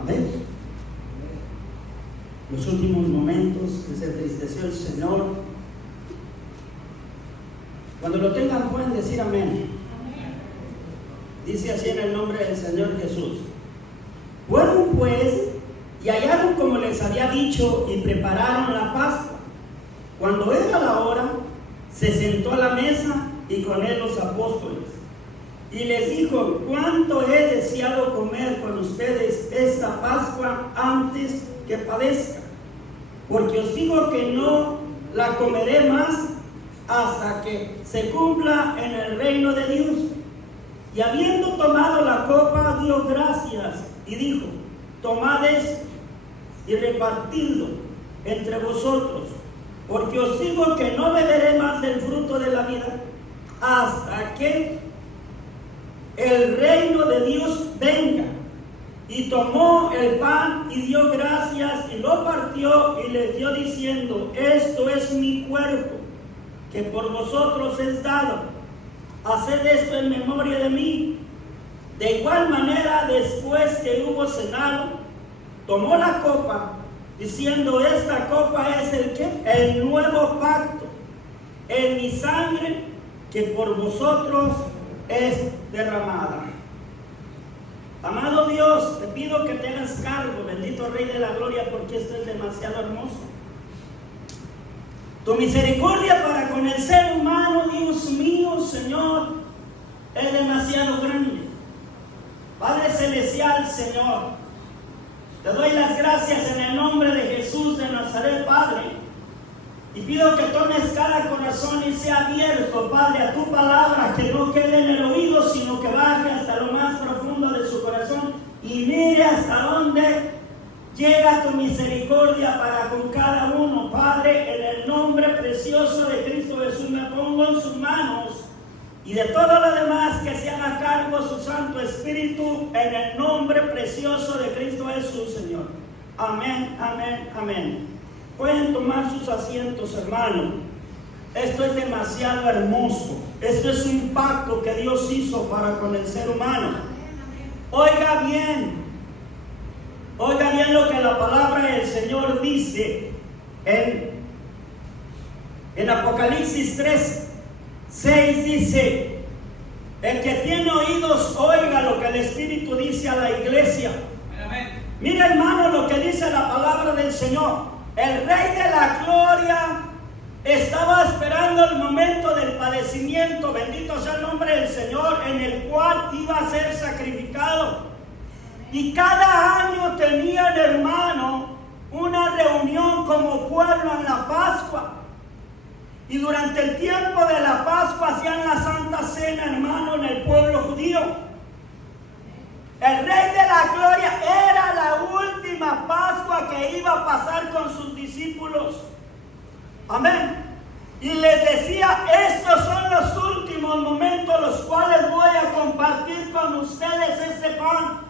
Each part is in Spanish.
Amén. Los últimos momentos que se entristeció el Señor. Cuando lo tengan pueden decir amén. Dice así en el nombre del Señor Jesús. Fueron pues y hallaron como les había dicho y prepararon la Pascua. Cuando era la hora, se sentó a la mesa y con él los apóstoles. Y les dijo: cuánto he deseado comer con ustedes esta Pascua antes que padezca, porque os digo que no la comeré más hasta que se cumpla en el reino de Dios. Y habiendo tomado la copa, dio gracias y dijo: tomad esto y repartidlo entre vosotros, porque os digo que no beberé más del fruto de la vida hasta que el reino de Dios venga. Y tomó el pan y dio gracias y lo partió y les dio diciendo: esto es mi cuerpo, que por vosotros es dado. Haced esto en memoria de mí. De igual manera, después que hubo cenado, tomó la copa, diciendo: esta copa es el nuevo pacto en mi sangre, que por vosotros es derramada. Amado Dios, te pido que te hagas cargo, bendito Rey de la Gloria, porque esto es demasiado hermoso. Tu misericordia para con el ser humano, Dios mío, Señor, es demasiado grande. Padre Celestial, Señor, te doy las gracias en el nombre de Jesús de Nazaret, Padre. Y pido que tomes cada corazón y sea abierto, Padre, a tu palabra, que no quede en el oído, sino que baje hasta lo más profundo de su corazón y mire hasta dónde llega tu misericordia para con cada uno. Padre, en el nombre precioso de Cristo Jesús me pongo en sus manos, y de todo lo demás que se haga cargo su Santo Espíritu, en el nombre precioso de Cristo Jesús, Señor. Amén, amén, amén. Pueden tomar sus asientos, hermano. Esto es demasiado hermoso. Esto es un pacto que Dios hizo para con el ser humano. Oiga bien lo que la palabra del Señor dice en Apocalipsis 3:6 dice: el que tiene oídos oiga lo que el Espíritu dice a la iglesia. Amén. Mira, hermano, lo que dice la palabra del Señor. El Rey de la Gloria estaba esperando el momento del padecimiento, bendito sea el nombre del Señor, en el cual iba a ser sacrificado. Y cada año tenían, hermano, una reunión como pueblo en la Pascua. Y durante el tiempo de la Pascua hacían la Santa Cena, hermano, en el pueblo judío. El Rey de la Gloria era la última Pascua que iba a pasar con sus discípulos. Amén. Y les decía: estos son los últimos momentos los cuales voy a compartir con ustedes este pan.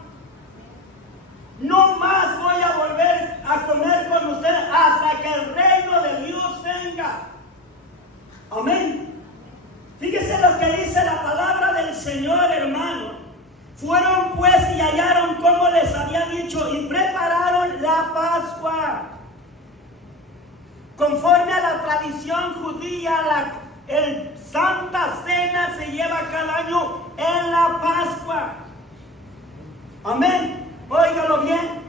No más voy a volver a comer con ustedes hasta que el reino de Dios venga. Amén. Fíjese lo que dice la palabra del Señor, hermano. Fueron pues y hallaron como les había dicho y prepararon la Pascua. Conforme a la tradición judía, la Santa Cena se lleva cada año en la Pascua. Amén. Óigalo bien.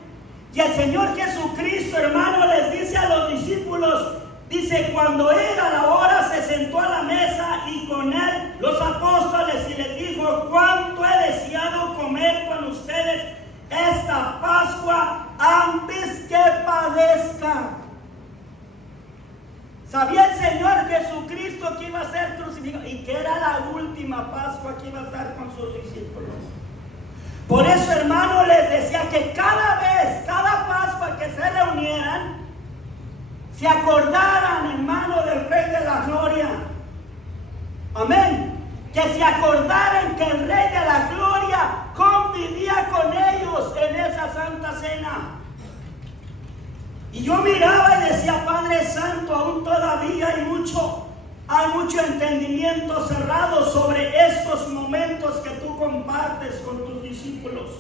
Y el Señor Jesucristo, hermano, les dice a los discípulos, dice: cuando era la hora, se sentó a la mesa y con él los apóstoles y les dijo: cuánto he deseado comer con ustedes esta Pascua antes que padezca. Sabía el Señor Jesucristo que iba a ser crucificado y que era la última Pascua que iba a estar con sus discípulos. Por eso, hermano, les decía que cada Pascua que se reunieran, se acordaran, hermano, del Rey de la Gloria. Amén. Que se acordaran que el Rey de la Gloria convivía con ellos en esa Santa Cena. Y yo miraba y decía: Padre Santo, aún todavía hay mucho entendimiento cerrado sobre estos momentos que tú compartes con tus discípulos.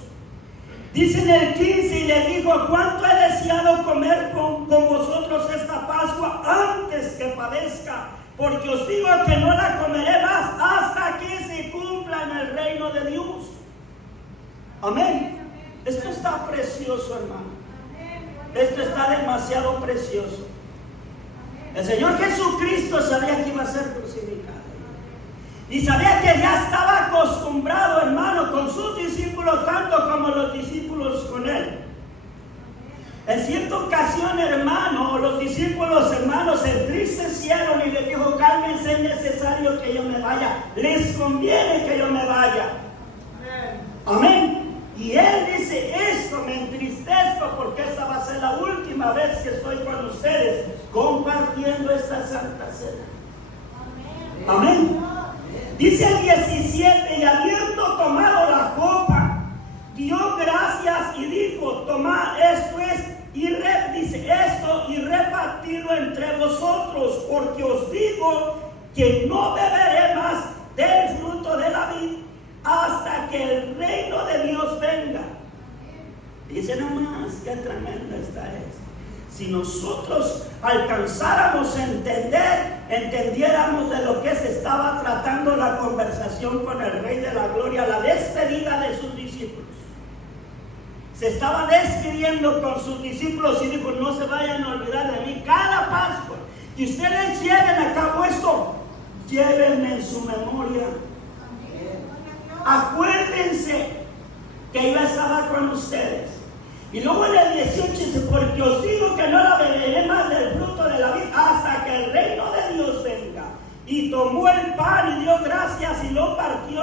Dice en el 15, y le dijo: cuánto he deseado comer con vosotros esta Pascua antes que padezca, porque os digo que no la comeré más hasta que se cumpla en el reino de Dios. Amén. Esto está precioso, hermano. Esto está demasiado precioso. El Señor Jesucristo sabía que iba a ser crucificado. Y sabía que ya estaba acostumbrado, hermano, con sus discípulos, tanto como los discípulos con él. En cierta ocasión, hermano, los discípulos, hermanos, se entristecieron y le dijo: cálmense, es necesario que yo me vaya. Les conviene que yo me vaya. Amén. Y él dice: esto me entristezco porque esta va a ser la última vez que estoy con ustedes compartiendo esta santa cena. Amén. Dice el 17: y habiendo tomado la copa, dio gracias y dijo: tomad, esto es, y repartidlo entre vosotros, porque os digo que no beberé más del fruto de la vid hasta que el reino de Dios venga. Dice nomás, qué tremenda está esto. Si nosotros alcanzáramos a entendiéramos de lo que se estaba tratando la conversación con el Rey de la Gloria, la despedida de sus discípulos. Se estaba despidiendo con sus discípulos y dijo: no se vayan a olvidar de mí. Cada Pascua que ustedes lleven a cabo esto, llévenme en su memoria. Acuérdense que yo estaba con ustedes. Y luego en el 18 dice: porque os digo que no la beberé más del fruto de la vid hasta que el reino de Dios venga. Y tomó el pan y dio gracias y lo partió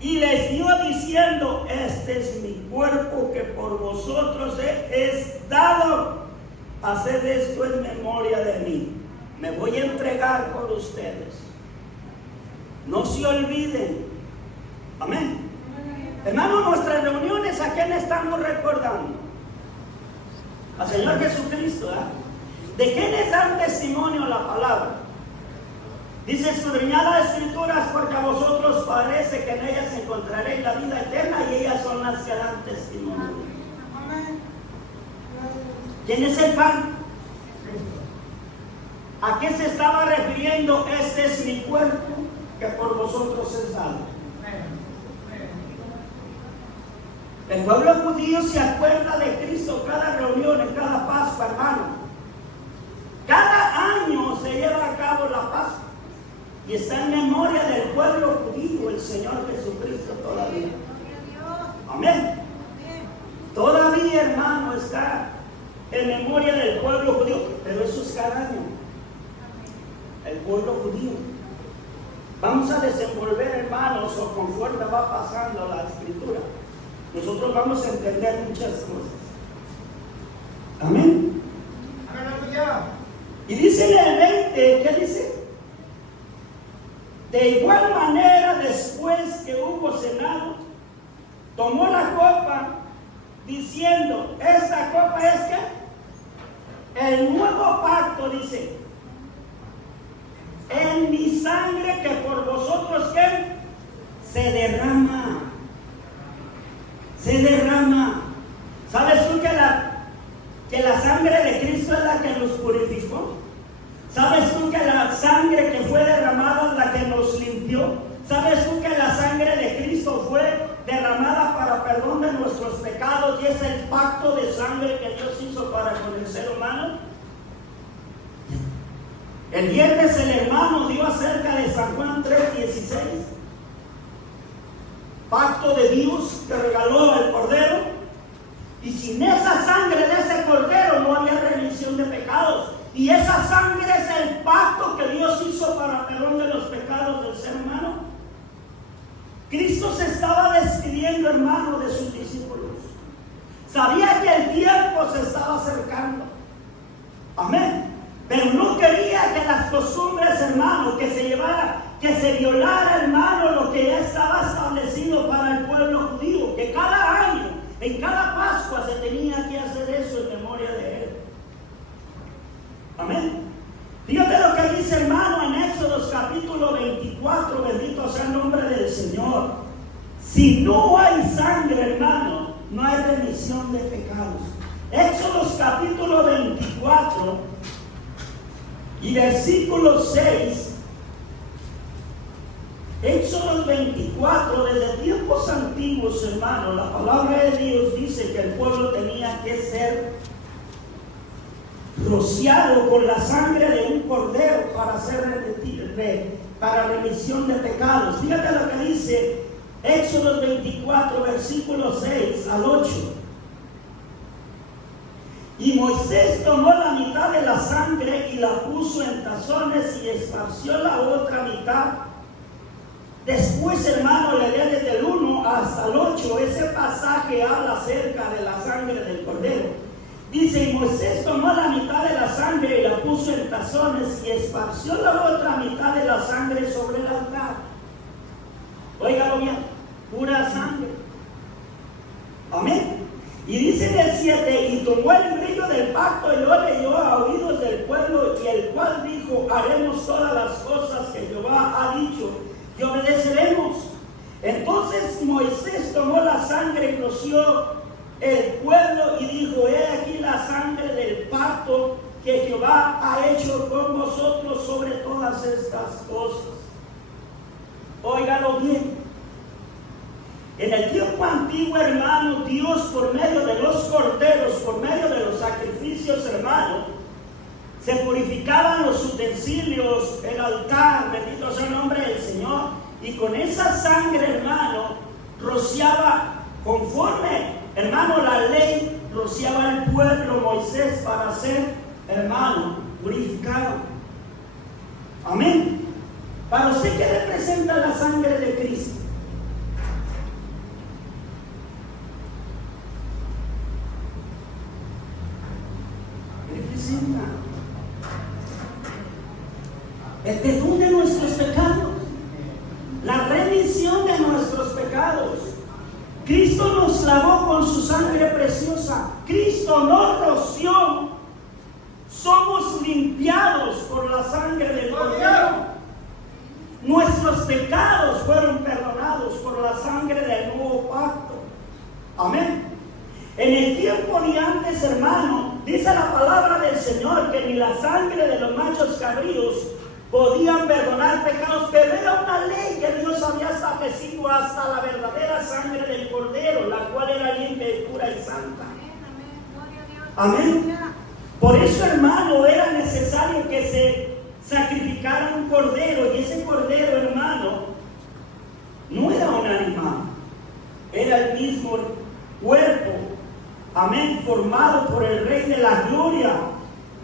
y les dio diciendo: este es mi cuerpo que por vosotros es dado. Haced esto en memoria de mí. Me voy a entregar por ustedes. No se olviden. Amén. Hermanos, nuestras reuniones, ¿a quién estamos recordando? Al Señor Jesucristo, ¿eh? ¿De quiénes dan testimonio la palabra? Dice: escudriñad las Escrituras, porque a vosotros parece que en ellas encontraréis la vida eterna, y ellas son las que dan testimonio. ¿Quién es el pan? ¿A qué se estaba refiriendo? Este es mi cuerpo que por vosotros es dado. El pueblo judío se acuerda de Cristo cada reunión, en cada Pascua, hermano. Cada año se lleva a cabo la Pascua y está en memoria del pueblo judío el Señor Jesucristo todavía. Amén. Todavía, hermano, está en memoria del pueblo judío, pero eso es cada año. El pueblo judío. Vamos a desenvolver, hermanos, o conforme va pasando la Escritura, nosotros vamos a entender muchas cosas. Amén. Y dice en el 20, ¿qué dice? De igual manera, después que hubo cenado, tomó la copa, diciendo: esta copa es que el nuevo pacto, dice, en mi sangre que por vosotros ¿qué? Se derrama. Se derrama. ¿Sabes tú que la sangre de Cristo es la que nos purificó? ¿Sabes tú que la sangre que fue derramada es la que nos limpió? ¿Sabes tú que la sangre de Cristo fue derramada para perdón de nuestros pecados y es el pacto de sangre que Dios hizo para con el ser humano? El viernes el hermano dio acerca de San Juan 3:16. Pacto de Dios que regaló el Cordero, y sin esa sangre de ese Cordero no había remisión de pecados, y esa sangre es el pacto que Dios hizo para perdón de los pecados del ser humano. Cristo se estaba despidiendo, hermano, de sus discípulos. Sabía que el tiempo se estaba acercando. Amén. Pero no quería que las costumbres, hermano, que se violara, hermano, lo que ya estaba establecido para el pueblo judío, que cada año, en cada Pascua se tenía que hacer eso en memoria de él. Amén. Fíjate lo que dice, hermano, en Éxodo capítulo 24, bendito sea el nombre del Señor. Si no hay sangre, hermano, remisión de pecados. Éxodo capítulo 24 y versículo 6. Éxodo 24, desde tiempos antiguos, hermano, la palabra de Dios dice que el pueblo tenía que ser rociado con la sangre de un cordero para remisión de pecados. Fíjate lo que dice Éxodo 24, versículo 6 al 8. Y Moisés tomó la mitad de la sangre y la puso en tazones y esparció la otra mitad. Después, hermano, le lee desde el 1 hasta el 8. Ese pasaje habla acerca de la sangre del cordero. Dice, y Moisés tomó la mitad de la sangre y la puso en tazones y esparció la otra mitad de la sangre sobre el altar. Óigalo bien, pura sangre. Amén. Y dice en el 7, y tomó el brillo del pacto y lo leyó a oídos del pueblo, y el cual dijo, haremos todas las cosas que Jehová ha dicho y obedeceremos. Entonces Moisés tomó la sangre y roció el pueblo y dijo, he aquí la sangre del pacto que Jehová ha hecho con vosotros sobre todas estas cosas. Óigalo bien. En el tiempo antiguo, hermano, Dios por medio de los corderos, por medio de los sacrificios, hermano, se purificaban los utensilios, el altar, bendito sea el nombre del Señor, y con esa sangre, hermano, rociaba conforme, hermano, la ley, rociaba el pueblo Moisés para ser, hermano, purificado. Amén. Para usted, ¿qué representa la sangre de Cristo? Representa el perdón de nuestros pecados, la remisión de nuestros pecados. Cristo nos lavó con su sangre preciosa. Cristo nos roció. Somos limpiados por la sangre del Cordero. Nuestros pecados fueron perdonados por la sangre del nuevo pacto. Amén. En el tiempo de antes, hermano, dice la palabra del Señor que ni la sangre de los machos cabríos podían perdonar pecados, pero era una ley que Dios había establecido hasta la verdadera sangre del Cordero, la cual era limpia y pura y santa. Amén. Por eso, hermano, era necesario que se sacrificara un cordero, y ese cordero, hermano, no era un animal, era el mismo cuerpo, amén, formado por el Rey de la Gloria.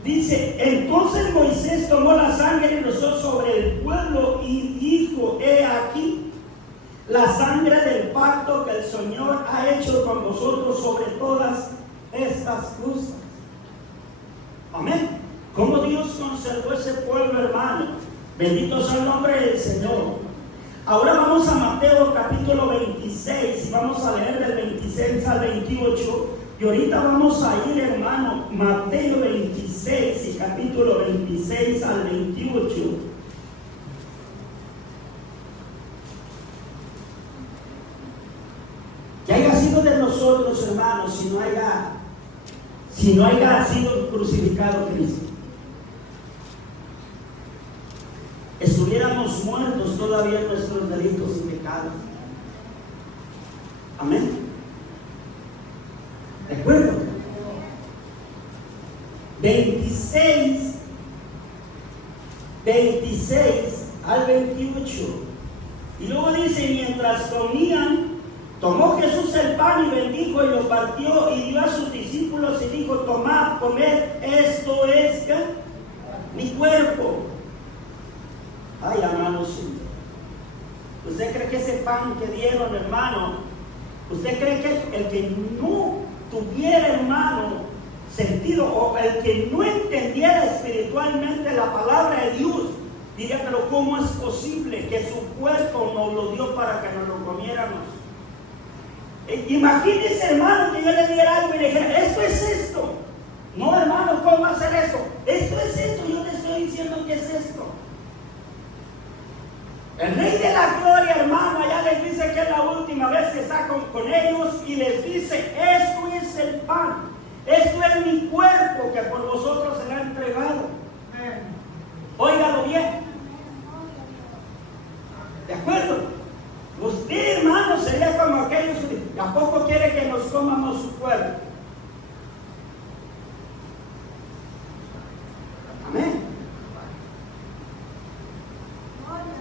Dice, entonces Moisés tomó la sangre y rozó sobre el pueblo y dijo, he aquí la sangre del pacto que el Señor ha hecho con vosotros sobre todas estas cosas. Amén. ¿Cómo Dios conservó ese pueblo, hermano? Bendito sea el nombre del Señor. Ahora vamos a Mateo capítulo 26 y vamos a leer del 26 al 28. Y ahorita vamos a ir, hermano, Mateo 26 y capítulo 26 al 28. Que haya sido de nosotros, hermanos, si no haya sido crucificado Cristo. Estuviéramos muertos todavía en nuestros delitos y pecados. Amén. ¿De acuerdo? 26 al 28. Y luego dice, mientras comían, tomó Jesús el pan y bendijo y lo partió y dio a sus discípulos y dijo, tomad, comed, esto es mi cuerpo. Ay, hermanos, ¿usted cree que ese pan que dieron, hermano, usted cree que el que no tuviera, hermano, sentido, o el que no entendiera espiritualmente la palabra de Dios, diría, pero ¿cómo es posible que su cuerpo nos lo dio para que nos lo comiéramos? Imagínese, hermano, que yo le diera algo y le dijera, esto es esto. No, hermano, ¿cómo va a ser esto? Esto es esto, yo te estoy diciendo que es esto. El Rey de la Gloria, hermano, allá les dice que es la última vez que está con ellos y les dice, esto es es mi cuerpo que por vosotros será entregado. Óigalo bien. ¿De acuerdo? Usted, hermano, sería como aquellos que ¿a poco quiere que nos comamos su cuerpo? Amén.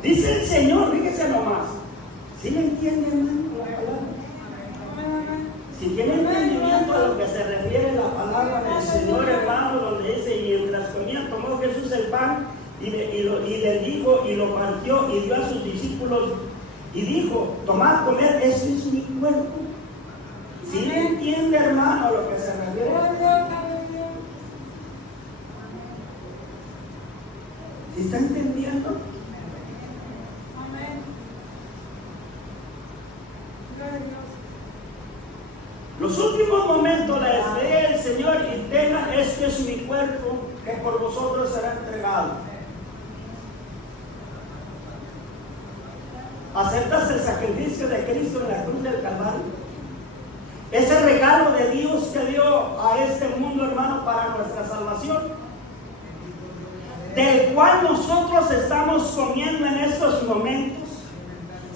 Dice el Señor, fíjese nomás. ¿Sí me entiende, hermano, la palabra? Si tiene entendimiento a lo que se refiere la palabra del Señor, hermano, donde dice, y mientras comía, tomó Jesús el pan y le dijo, y lo partió y dio a sus discípulos y dijo, tomad, comed, esto es mi cuerpo. ¿Sí le entiende, hermano, a lo que se refiere? ¿Sí está entendiendo? Los últimos momentos la despedida del Señor y tengan, este es mi cuerpo que por vosotros será entregado. ¿Aceptas el sacrificio de Cristo en la cruz del Calvario? Ese regalo de Dios que dio a este mundo, hermano, para nuestra salvación, del cual nosotros estamos comiendo en estos momentos.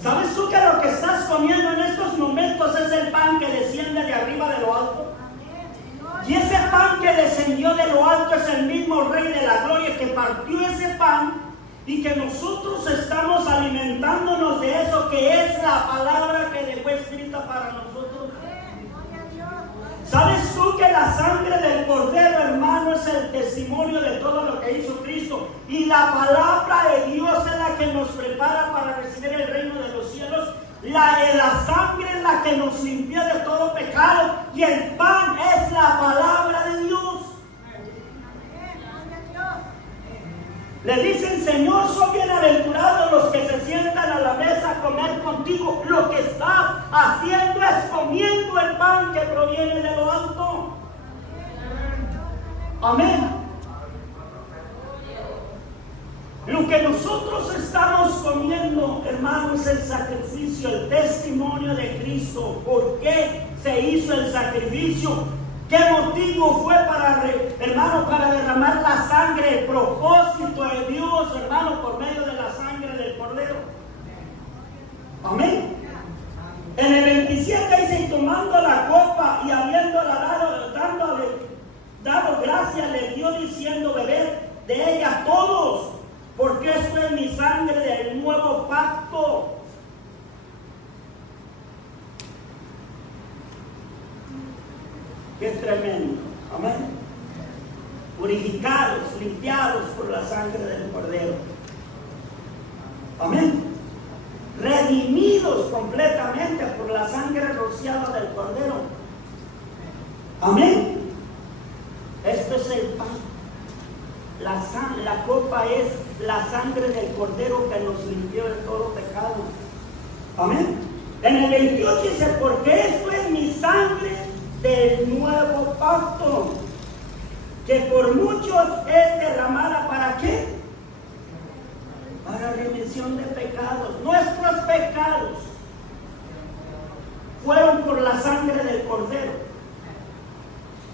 ¿Sabes tú que lo que estás comiendo en estos momentos es el pan que desciende de arriba de lo alto? Y ese pan que descendió de lo alto es el mismo Rey de la Gloria que partió ese pan y que nosotros estamos alimentándonos de eso que es la palabra que dejó escrita para nosotros. ¿Sabes tú que la sangre del Cordero, hermano, es el testimonio de todo lo que hizo Cristo? Y la palabra de Dios es la que nos prepara para recibir el reino de los cielos. La sangre es la que nos limpia de todo pecado. Y el pan es la palabra de Dios. Le dicen, Señor, son bienaventurados los que se sientan a la mesa a comer contigo. Lo que estás haciendo es comiendo el pan que proviene de lo alto. Amén. Lo que nosotros estamos comiendo, hermano, es el sacrificio, el testimonio de Cristo. ¿Por qué se hizo el sacrificio? ¿Qué motivo fue hermano, para derramar la sangre? El propósito de Dios, hermano, por medio de la sangre del Cordero. Amén. En el 27 dice, tomando la copa y habiéndola dado gracias, le dio diciendo, bebed de ella todos, porque esto es mi sangre del nuevo pacto. Qué tremendo. Amén. Purificados, limpiados por la sangre del Cordero. Amén. Redimidos completamente por la sangre rociada del Cordero. Amén. Esto es el pan. La copa es la sangre del Cordero que nos limpió de todo pecado. Amén. En el 28 dice, porque esto es mi sangre del nuevo pacto, que por muchos es derramada. ¿Para qué? Para remisión de pecados. Nuestros pecados fueron por la sangre del Cordero.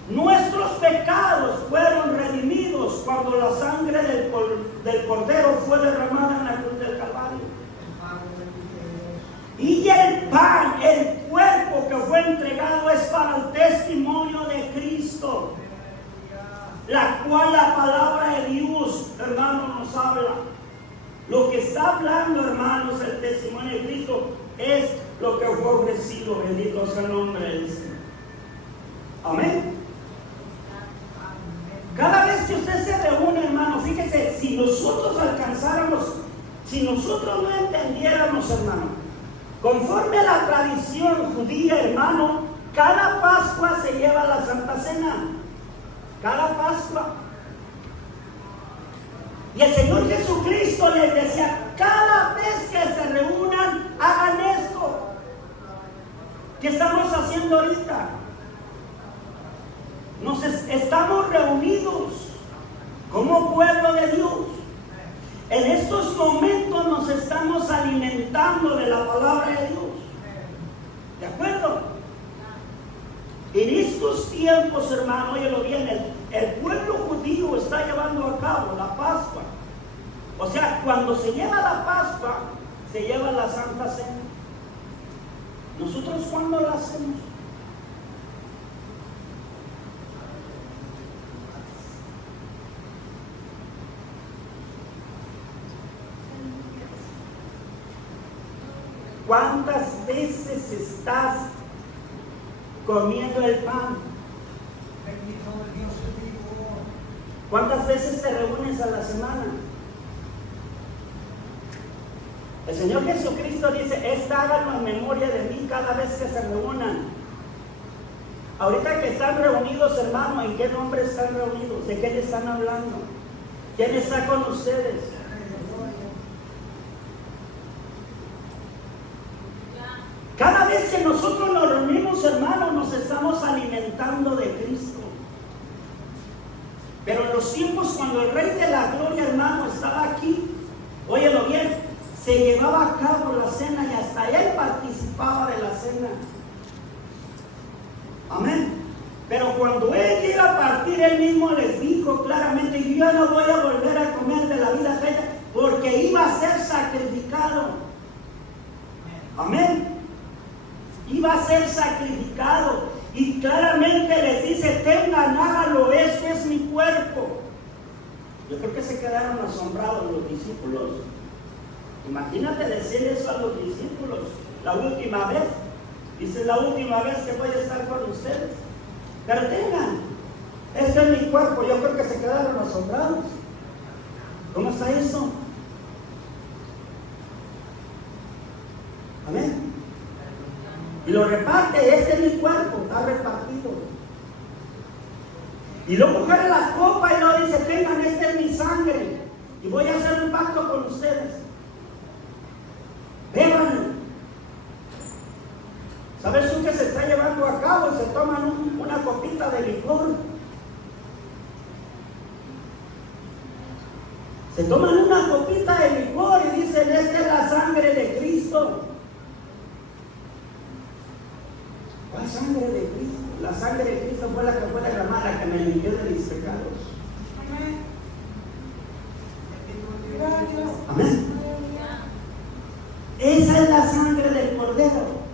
Nuestros pecados fueron redimidos cuando la sangre del Cordero fue derramada en la cruz del Calvario. Y el pan, el cuerpo que fue entregado es para el testimonio de Cristo, la cual la palabra de Dios, hermano, nos habla. Lo que está hablando, hermanos, el testimonio de Cristo es lo que fue ofrecido. Bendito sea el nombre del Señor. Amén. Cada vez que usted se reúne, hermano, fíjese, si nosotros alcanzáramos, si nosotros no entendiéramos, hermano, conforme a la tradición judía, hermano, cada Pascua se lleva la Santa Cena. Cada Pascua. Y el Señor Jesucristo les decía, cada vez que se reúnan, hagan esto que estamos haciendo ahorita. Estamos reunidos como pueblo de Dios. En estos momentos nos estamos alimentando de la palabra de Dios. ¿De acuerdo? En estos estos tiempos, hermano, óyelo bien, el pueblo judío está llevando a cabo la Pascua. O sea, cuando se lleva la Pascua, se lleva la Santa Cena. ¿Nosotros cuándo la hacemos? ¿Cuántas veces estás comiendo el pan? ¿Cuántas veces te reúnes a la semana? El Señor Jesucristo dice, esta háganlo en memoria de mí cada vez que se reúnan. Ahorita que están reunidos, hermano, ¿en qué nombre están reunidos? ¿De qué le están hablando? ¿Quién está con ustedes? Cada vez que nosotros nos reunimos, hermanos, nos estamos alimentando de Cristo. Pero en los tiempos cuando el Rey de la Gloria, hermano, estaba aquí, óyelo bien, se llevaba a cabo la cena y hasta él participaba de la cena. Amén. Pero cuando él llega a partir, él mismo les dijo claramente, yo no voy a volver a comer de la vida eterna porque iba a ser sacrificado. Amén. Iba a ser sacrificado. Y claramente les dice, tengan, háganlo, esto es mi cuerpo. Yo creo que se quedaron asombrados los discípulos. Imagínate decir eso a los discípulos la última vez. Dice, la última vez que voy a estar con ustedes. Pero tengan, este es mi cuerpo. Yo creo que se quedaron asombrados. ¿Cómo está eso? Amén. Y lo reparte, este es mi cuerpo, está repartido. Y luego coge la copa y luego dice, tengan, esta es mi sangre. Y voy a hacer un pacto con ustedes. Bébanlo. ¿Sabes tú que se está llevando a cabo? Se toman una copita de licor. Se toman una copita de licor y dicen, esta es la sangre de Cristo. ¿Cuál sangre de Cristo? La sangre de Cristo fue la que fue derramada, la que me limpió de mis pecados. Amén. Esa es la sangre del Cordero.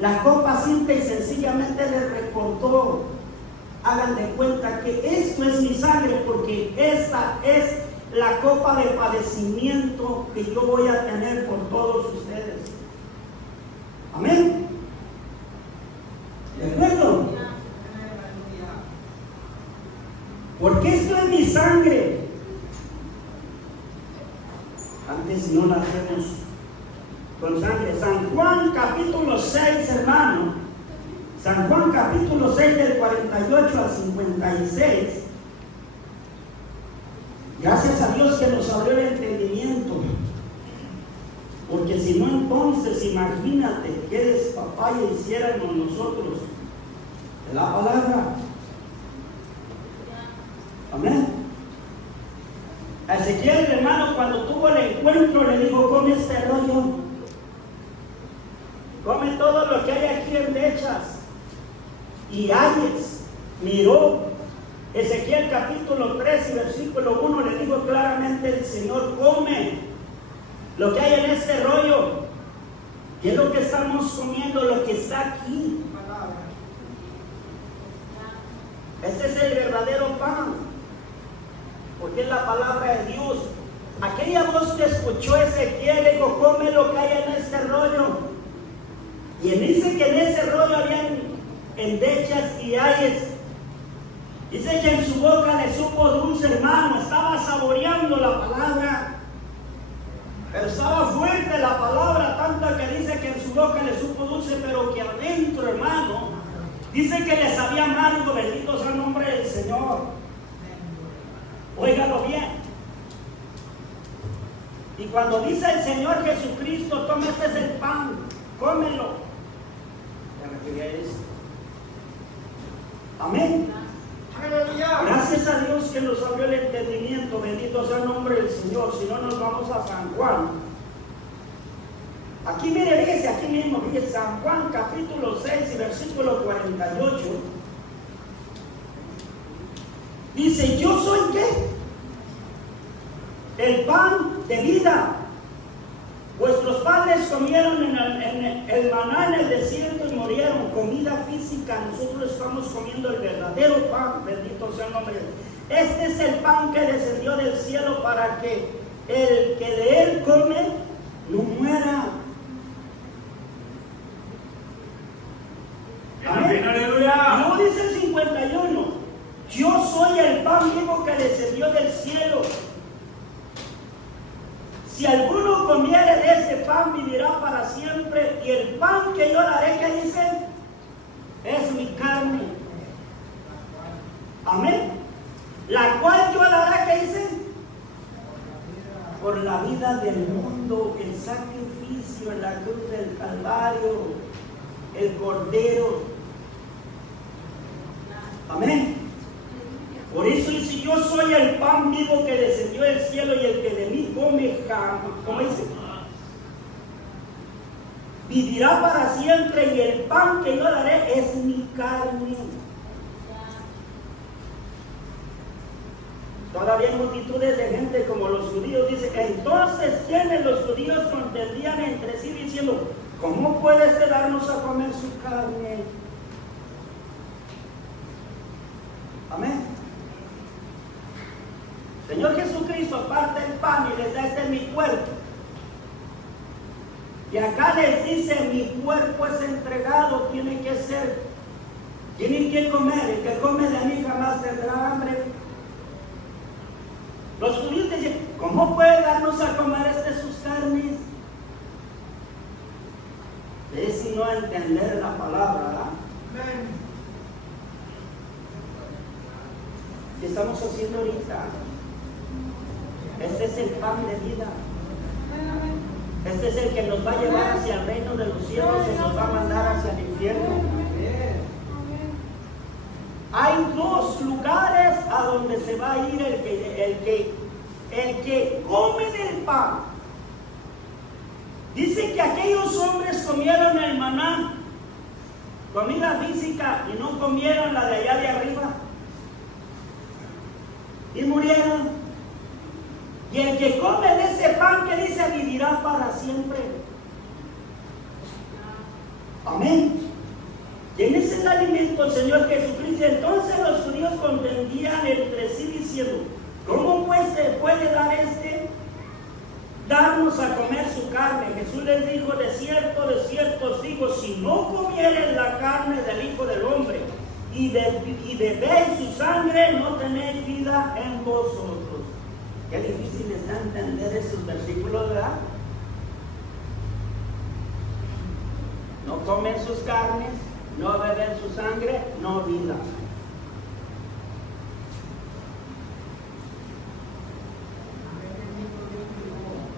La copa simple y sencillamente le recordó, hagan de cuenta que esto es mi sangre, porque esta es la copa de padecimiento que yo voy a tener por todos ustedes. Amén. ¿De acuerdo? Porque esto es mi sangre. Antes no la hacemos con sangre. San Juan capítulo 6, hermano. San Juan capítulo 6 del 48 al 56. Gracias a Dios que nos abrió el entendimiento. Porque si no, entonces imagínate qué despapaya hiciéramos nosotros de la palabra. Amén. A Ezequiel, hermano, cuando tuvo el encuentro, le dijo, come este rollo. Come todo lo que hay aquí en Dechas. Y Ayes miró. Ezequiel capítulo 3 y versículo 1 le dijo claramente el Señor, come lo que hay en este rollo. ¿Qué es lo que estamos comiendo? Lo que está aquí. Este es el verdadero pan, porque es la palabra de Dios. Aquella voz que escuchó Ezequiel dijo, come lo que hay en este rollo. Y dice que en ese rollo habían endechas y ayes. Dice que en su boca le supo dulce, hermano. Estaba saboreando la palabra. Pero estaba fuerte la palabra, tanto que dice que en su boca le supo dulce, pero que adentro, hermano, dice que le sabía amargo. Bendito sea el nombre del Señor. Óigalo bien. Y cuando dice el Señor Jesucristo, toma, este es el pan, cómelo. Ya me quería esto. Amén. Gracias a Dios que nos abrió el entendimiento. Bendito sea el nombre del Señor. Si no, nos vamos a San Juan Aquí mire, dice aquí mismo, dice San Juan capítulo 6 y versículo 48. Dice, yo soy ¿qué? El pan de vida. Vuestros padres comieron el maná en el desierto y murieron. Comida física. Nosotros estamos comiendo el verdadero pan. Bendito sea el nombre de Dios. Este es el pan que descendió del cielo para que el que de él come no muera. Amén. Aleluya. No dice el 51. Yo soy el pan vivo que descendió del cielo. Si alguno comiere de ese pan, vivirá para siempre. Y el pan que yo daré, ¿qué dice? Es mi carne. Amén. La cual yo daré, ¿qué dice? Por la vida del mundo, el sacrificio en la cruz del Calvario, el Cordero. Amén. Por eso dice, yo soy el pan vivo que descendió del cielo y el que de mí come, ¿cómo dice? Vivirá para siempre y el pan que yo daré es mi carne. Todavía hay multitudes de gente como los judíos, dice, entonces quienes los judíos contendían entre sí diciendo, ¿cómo puede este darnos a comer su carne? Amén. Señor Jesucristo parte el pan y les da este mi cuerpo. Y acá les dice, mi cuerpo es entregado, tiene que ser, tienen que comer, el que come de mí jamás tendrá hambre. Los judíos dicen, ¿cómo puede darnos a comer sus carnes? Es sino entender la palabra, ¿verdad? ¿Qué estamos haciendo ahorita? Este es el pan de vida. Este es el que nos va a llevar hacia el reino de los cielos y nos va a mandar hacia el infierno. Hay dos lugares a donde se va a ir el que come del pan. Dice que aquellos hombres comieron el maná, comida física, y no comieron la de allá de arriba. Y murieron. Y el que come de ese pan que dice vivirá para siempre. Amén. ¿Quién es el alimento del Señor Jesucristo? Entonces los judíos contendían entre sí diciendo, ¿cómo pues se puede darnos a comer su carne? Jesús les dijo, de cierto os digo, si no comieren la carne del Hijo del Hombre y bebéis su sangre, no tenéis vida en vosotros. Qué difícil está entender esos versículos, ¿verdad? No comen sus carnes, no beben su sangre, no vida.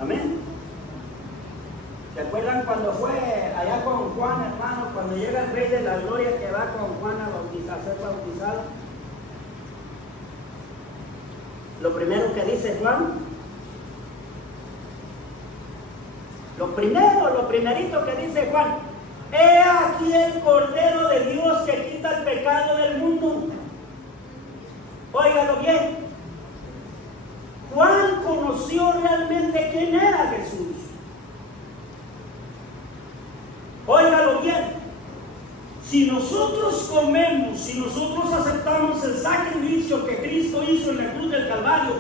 Amén. ¿Se acuerdan cuando fue allá con Juan, hermano? Cuando llega el Rey de la Gloria que va con Juan a ser bautizado. Lo primero que dice Juan, lo primerito que dice Juan, he aquí el Cordero de Dios que quita el pecado del mundo. Óigalo bien. Juan conoció realmente quién era Jesús. Óigalo bien. Si nosotros comemos, si nosotros aceptamos el sacrificio que Cristo hizo en la cruz del Calvario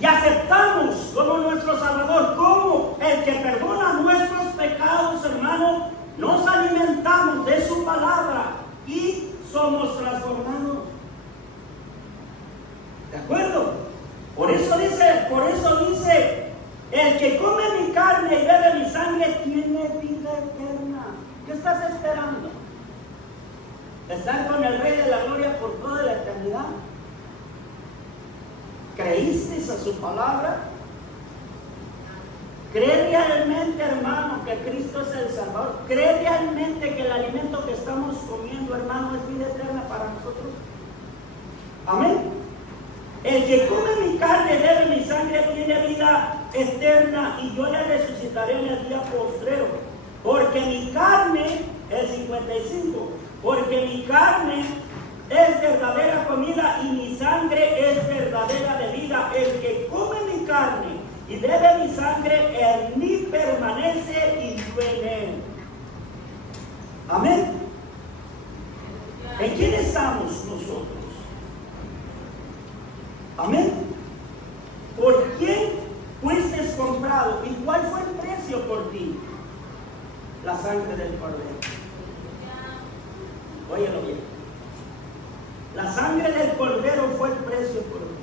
y aceptamos como nuestro Salvador, como el que perdona nuestros pecados, hermano, nos alimentamos de su palabra y somos transformados. ¿De acuerdo? Por eso dice, el que come mi carne y bebe mi sangre tiene vida eterna. ¿Qué estás esperando? ¿Estar con el Rey de la Gloria por toda la eternidad? ¿Creíste a su palabra? ¿Cree realmente, hermano, que Cristo es el Salvador? ¿Cree realmente que el alimento que estamos comiendo, hermano, es vida eterna para nosotros? Amén. El que come mi carne y bebe mi sangre tiene vida eterna y yo le resucitaré en el día postrero. Porque mi carne, el 55, porque mi carne es verdadera comida y mi sangre es verdadera bebida. El que come mi carne y bebe mi sangre, en mí permanece y yo en él. Amén. ¿En quién estamos nosotros? Amén. ¿Por quién fuiste comprado y cuál fue el precio por ti? La sangre del Cordero. Óyelo bien. La sangre del Cordero fue el precio por ti.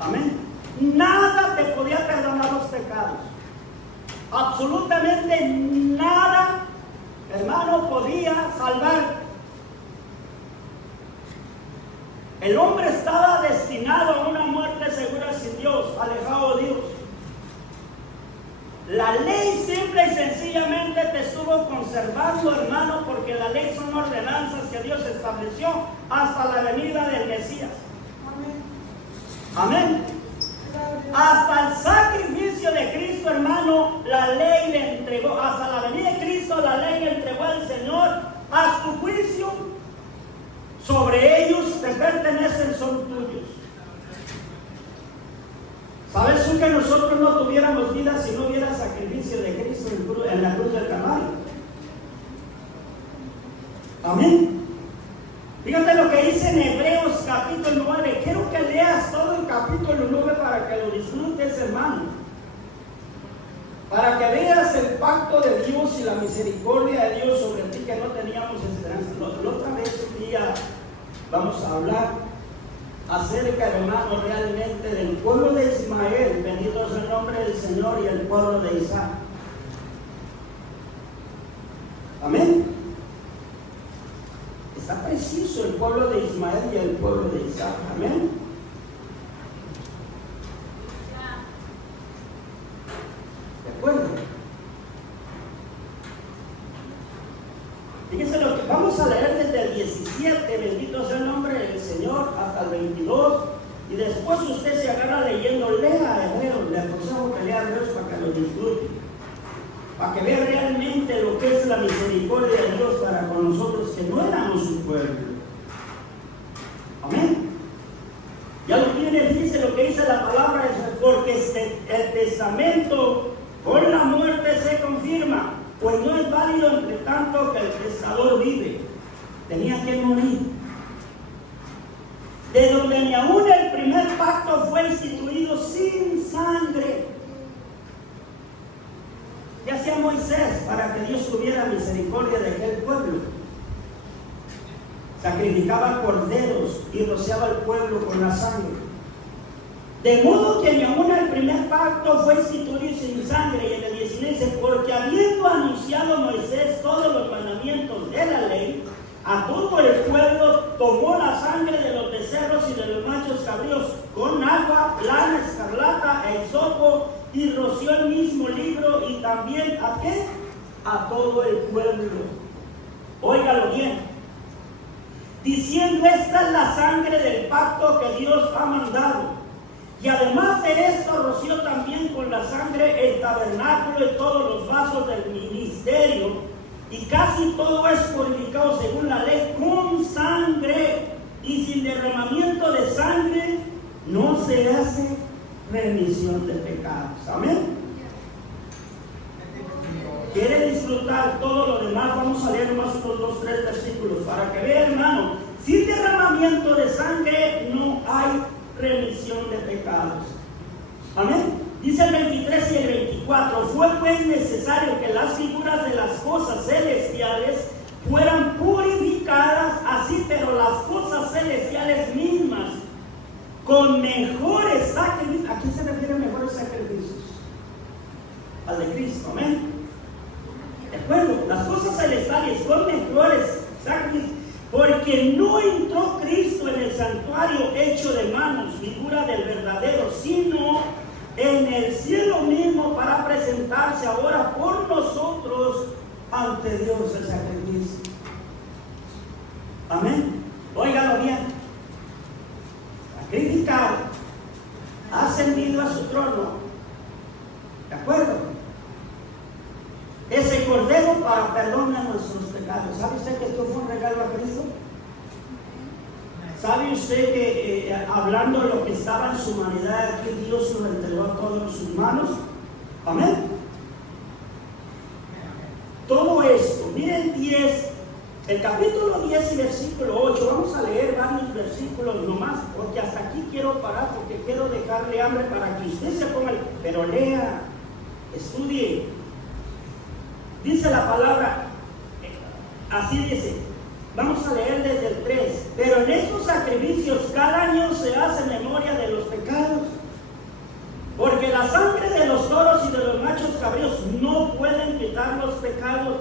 Amén. Nada te podía perdonar los pecados. Absolutamente nada, hermano, podía salvar. El hombre estaba destinado a una muerte segura sin Dios, alejado de Dios. La ley simple y sencillamente te estuvo conservando, hermano, porque la ley son ordenanzas que Dios estableció hasta la venida del Mesías. Amén. Hasta el sacrificio de Cristo, hermano, la ley le entregó. Hasta la venida de Cristo, la ley le entregó al Señor. Haz tu juicio sobre ellos, te pertenecen, son tuyos. ¿Sabes tú que nosotros no tuviéramos vida si no hubiera sacrificio de Cristo en la cruz del Calvario? Amén. Fíjate lo que dice en Hebreos capítulo 9. Quiero que leas todo el capítulo 9 para que lo disfrutes, hermano. Para que veas el pacto de Dios y la misericordia de Dios sobre ti, que no teníamos esperanza. La otra vez un día vamos a hablar acerca, hermano, realmente del pueblo de Ismael, bendito sea el nombre del Señor, y el pueblo de Isaac. Amén. Está preciso el pueblo de Ismael y el pueblo de Isaac. Amén. ¿De acuerdo? Fíjense lo que vamos a leer desde el 17, bendito sea el nombre del Señor, hasta el 22. Y después usted se agarra leyendo, lea Hebreos. Le aconsejo que lea Hebreos para que lo disfrute, para que vea realmente lo que es la misericordia de Dios para con nosotros, que no éramos su pueblo. Amén. Ya lo tiene, dice lo que dice la palabra, porque el testamento con la muerte se confirma, pues no es válido entre tanto que el testador vive. Tenía que morir. De donde ni aún el primer pacto fue instituido sin sangre. ¿Qué hacía Moisés para que Dios tuviera misericordia de aquel pueblo? Sacrificaba corderos y rociaba al pueblo con la sangre. De modo que ni aún el primer pacto fue instituido sin sangre. Y en el 19 dice, porque habiendo anunciado Moisés todos los mandamientos de la ley, a todo el pueblo tomó la sangre de los becerros y de los machos cabríos con agua, lana, escarlata e hisopo, y roció el mismo libro, y también ¿a qué? A todo el pueblo. Óigalo bien. Diciendo, esta es la sangre del pacto que Dios ha mandado. Y además de esto, roció también con la sangre el tabernáculo y todos los vasos del ministerio. Y casi todo es purificado según la ley con sangre. Y sin derramamiento de sangre no se hace remisión de pecados. Amén. ¿Quiere disfrutar todo lo demás? Vamos a leer más unos 2 o 3 versículos para que vea, hermano. Sin derramamiento de sangre no hay remisión de pecados. Amén. Dice el 23 y el 24. Fue pues necesario que las figuras de las cosas celestiales fueran purificadas así, pero las cosas celestiales mismas con mejores sacrificios. ¿A quién se refieren mejores sacrificios? Al de Cristo. Amén. ¿De acuerdo? Las cosas celestiales con mejores sacrificios, porque no entró Cristo en el santuario hecho de manos, figura del verdadero, sino en el cielo mismo, para presentarse ahora por nosotros ante Dios el sacrificio. Amén. Óigalo bien. Sacrificar hace ascendido a su trono. ¿De acuerdo? Ese cordero para perdón a nuestros pecados. ¿Sabe usted que esto fue un regalo a Cristo? ¿Sabe usted que hablando de lo que estaba en su humanidad, aquí Dios lo entregó a todos en sus manos? Amén. Todo esto, miren 10, el capítulo 10 y versículo 8, vamos a leer varios versículos nomás, porque hasta aquí quiero parar, porque quiero dejarle hambre para que usted se ponga, pero lea, estudie. Dice la palabra, así dice, vamos a leer desde el 3, pero en estos sacrificios cada año se hace memoria de los pecados, porque la sangre de los toros y de los machos cabríos no pueden quitar los pecados,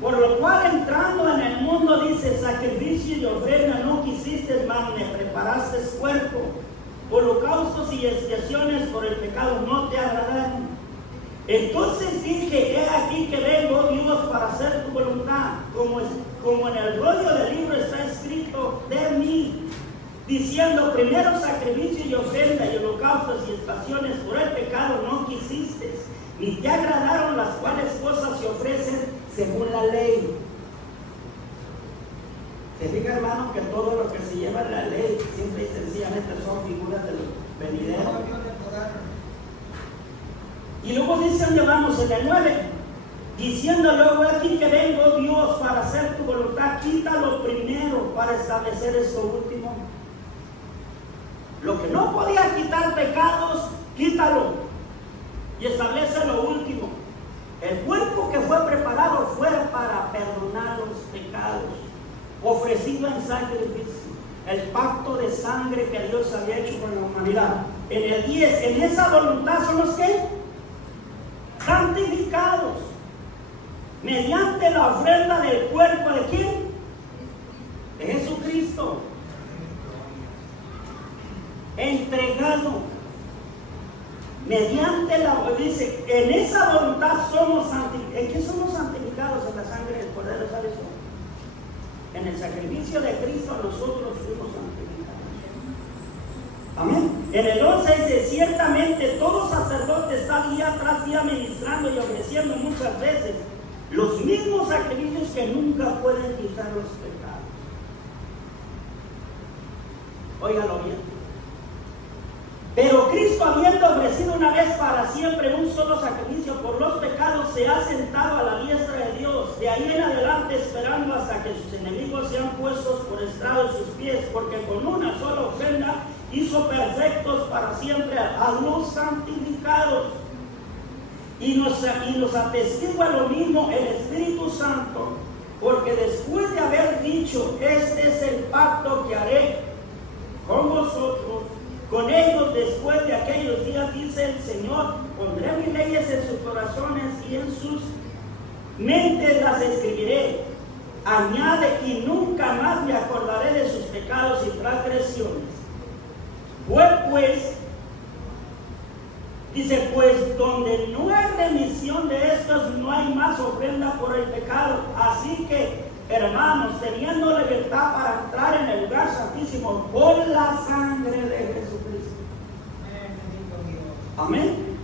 por lo cual entrando en el mundo dice, sacrificio y ofrenda no quisiste, mas me preparaste cuerpo, holocaustos y expiaciones por el pecado no te agradaron. Entonces dije, he aquí que vengo, Dios, para hacer tu voluntad, como en el rollo del libro está escrito de mí, diciendo, primero sacrificio y ofrenda y holocaustos y expiaciones por el pecado no quisiste, ni te agradaron, las cuales cosas se ofrecen según la ley. Se fija, hermano, que todo lo que se lleva en la ley simple y sencillamente son figuras de lo venidero. Y luego dice donde vamos en el 9, diciendo luego aquí que vengo, Dios, para hacer tu voluntad, quítalo primero para establecer esto último. Lo que no podía quitar pecados, quítalo y establece lo último. El cuerpo que fue preparado fue para perdonar los pecados, ofrecido en sacrificio, el pacto de sangre que Dios había hecho con la humanidad. En el 10, en esa voluntad son los que santificados mediante la ofrenda del cuerpo de ¿quién? De Jesucristo, entregado mediante la, dice, en esa voluntad somos santificados. ¿En qué somos santificados? En la sangre del Cordero, ¿sabes? En el sacrificio de Cristo nosotros fuimos santificados. Amén. En el 11 dice, ciertamente todo sacerdote está día tras día ministrando y ofreciendo muchas veces los mismos sacrificios que nunca pueden quitar los pecados. Óigalo bien. Pero Cristo, habiendo ofrecido una vez para siempre un solo sacrificio por los pecados, se ha sentado a la diestra de Dios, de ahí en adelante esperando hasta que sus enemigos sean puestos por estrado de sus pies, porque con una sola ofrenda hizo perfectos para siempre a los santificados. Y nos atestigua lo mismo el Espíritu Santo, porque después de haber dicho, este es el pacto que haré con vosotros, con ellos después de aquellos días, dice el Señor, pondré mis leyes en sus corazones y en sus mentes las escribiré. Añade, y nunca más me acordaré de sus pecados y transgresiones. Pues, dice, pues donde no hay remisión de estos, no hay más ofrenda por el pecado. Así que, hermanos, teniendo libertad para entrar en el lugar santísimo por la sangre de Jesucristo. Amén.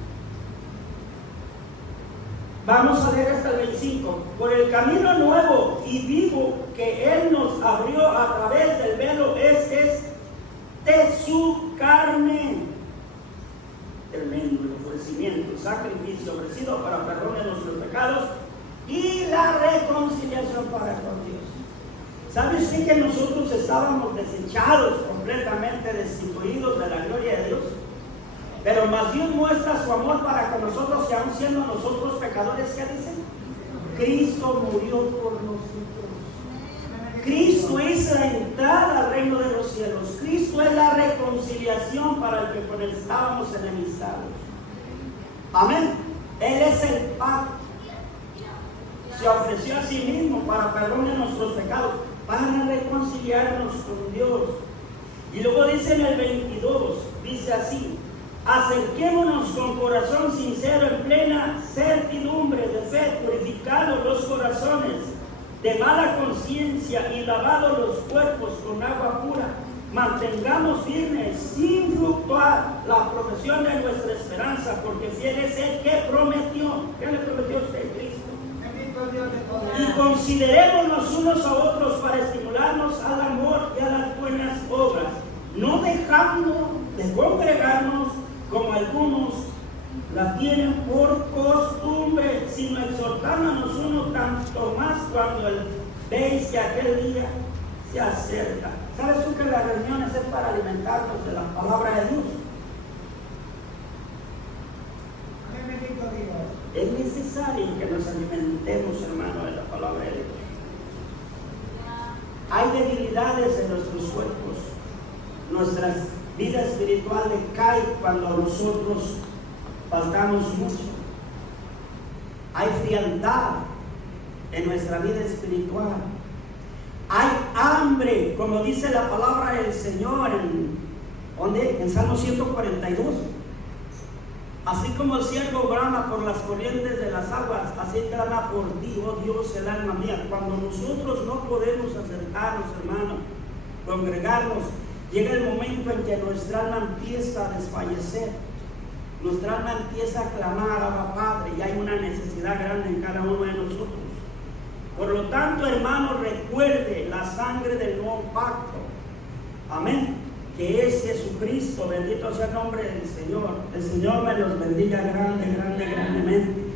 Vamos a leer hasta el 25. Por el camino nuevo y vivo que Él nos abrió a través del velo, este es de su carne. Tremendo el ofrecimiento, el sacrificio ofrecido para perdón de nuestros pecados y la reconciliación para con Dios. ¿Sabe usted que nosotros estábamos desechados, completamente destituidos de la gloria de Dios? Pero más Dios muestra su amor para con nosotros, que aún siendo nosotros pecadores, ¿qué dicen? Cristo murió por nosotros. Cristo es la entrada al reino de los cielos. Cristo es la reconciliación para el que con él estábamos enemistados. Amén. Él es el pacto. Se ofreció a sí mismo para perdón de nuestros pecados, para reconciliarnos con Dios. Y luego dice en el 22, dice así: acerquémonos con corazón sincero en plena certidumbre de fe, purificados los corazones de mala conciencia y lavados los cuerpos con agua pura. mantengamos firmes sin fluctuar la profesión de nuestra esperanza, porque fiel es el que prometió. ¿Qué le prometió usted, Cristo? Y considerémonos unos a otros para estimularnos al amor y a las buenas obras, no dejando de congregarnos como algunos la tienen por costumbre, sino exhortándonos uno tanto más cuando veis que aquel día se acerca. ¿Sabes tú que las reuniones es para alimentarnos de la palabra de Dios? Es necesario que nos alimentemos, hermano, de la palabra de Dios. Hay debilidades en nuestros cuerpos. Nuestra vida espiritual decae cuando nosotros faltamos mucho. Hay frialdad en nuestra vida espiritual. Hay hambre, como dice la palabra del Señor en Salmo 142. Así como el ciervo brama por las corrientes de las aguas, así clama por ti, oh Dios, el alma mía. Cuando nosotros no podemos acercarnos, hermano, congregarnos, llega el momento en que nuestra alma empieza a desfallecer. Nuestra alma empieza a clamar a Padre, y hay una necesidad grande en cada uno de nosotros. Por lo tanto, hermano, recuerde la sangre del nuevo pacto. Amén. Que es Jesucristo, bendito sea el nombre del Señor. El Señor me los bendiga grandemente.